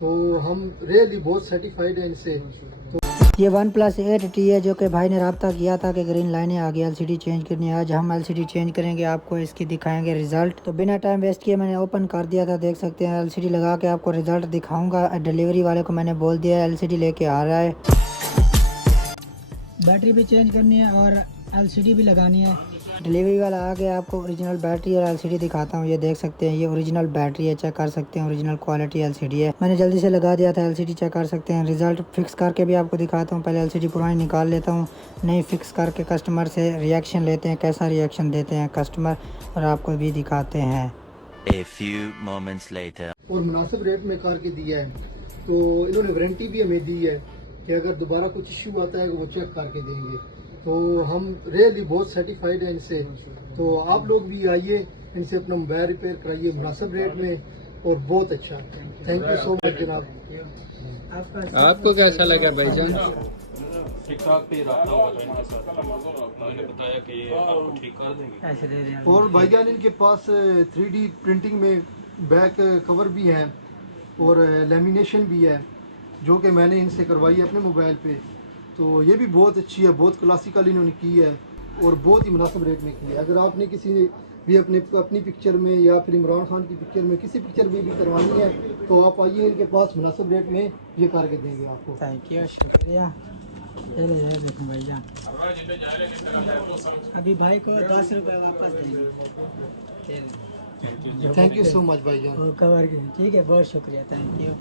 तो हम रियली बहुत सेटिस्फाइड हैं इनसे। ये OnePlus 8T है जो कि भाई ने रब्ता किया था कि ग्रीन लाइनें आ गई, एलसीडी चेंज करनी है। आज हम एलसीडी चेंज करेंगे, आपको इसकी दिखाएंगे रिजल्ट। तो बिना टाइम वेस्ट किए मैंने ओपन कर दिया था, देख सकते हैं एलसीडी लगा के आपको रिजल्ट दिखाऊंगा। डिलीवरी वाले को मैंने बोल दिया है एलसीडी लेके आ रहा है। बैटरी भी चेंज करनी है और एलसीडी भी लगानी है। डिलीवरी वाला आ गया, आपको ओरिजिनल बैटरी और एलसीडी दिखाता हूँ। ये देख सकते हैं, ये ओरिजिनल बैटरी है, चेक कर सकते हैं, ओरिजिनल क्वालिटी एलसीडी है। मैंने जल्दी से लगा दिया था, एलसीडी चेक कर सकते हैं। रिजल्ट फिक्स करके भी आपको दिखाता हूँ। पहले एलसीडी पुरानी निकाल लेता हूँ, नई फिक्स करके कस्टमर से रिएक्शन लेते हैं, कैसा रिएक्शन देते हैं कस्टमर, और आपको भी दिखाते हैं। A few moments later. और मुनासिब रेट में करके दिया है। तो इन्होंने वारंटी भी हमें दी है कि अगर दोबारा कुछ इश्यू आता है वो चेक करके देंगे। तो हम रियली बहुत सेटिस्फाइड हैं इनसे। तो आप लोग भी आइए, इनसे अपना मोबाइल रिपेयर कराइए मुनासिब रेट में, और बहुत अच्छा। थैंक यू सो मच जनाब। आपको कैसा लगा भाईजान? ठीक ठाक पे रहा उन्होंने बताया कि ये आपको ठीक कर देंगे। और भाईजान इनके पास 3D प्रिंटिंग में बैक कवर भी है और लेमिनेशन भी है, जो कि मैंने इनसे करवाई है अपने मोबाइल पे। तो ये भी बहुत अच्छी है, बहुत क्लासिकल इन्होंने की है और बहुत ही मुनासिब रेट में की है। अगर आपने किसी भी अपनी पिक्चर में या फिर इमरान खान की पिक्चर में किसी पिक्चर में भी करवानी है तो आप आइए, इनके पास मुनासिब रेट में ये करके देंगे आपको। थैंक यू, शुक्रिया। चलिए देखो भाईजान, अभी भाई को 10 रुपये वापस देंगे। थैंक यू सो मच भाईजान। और कवर की ठीक है, बहुत शुक्रिया, थैंक यू।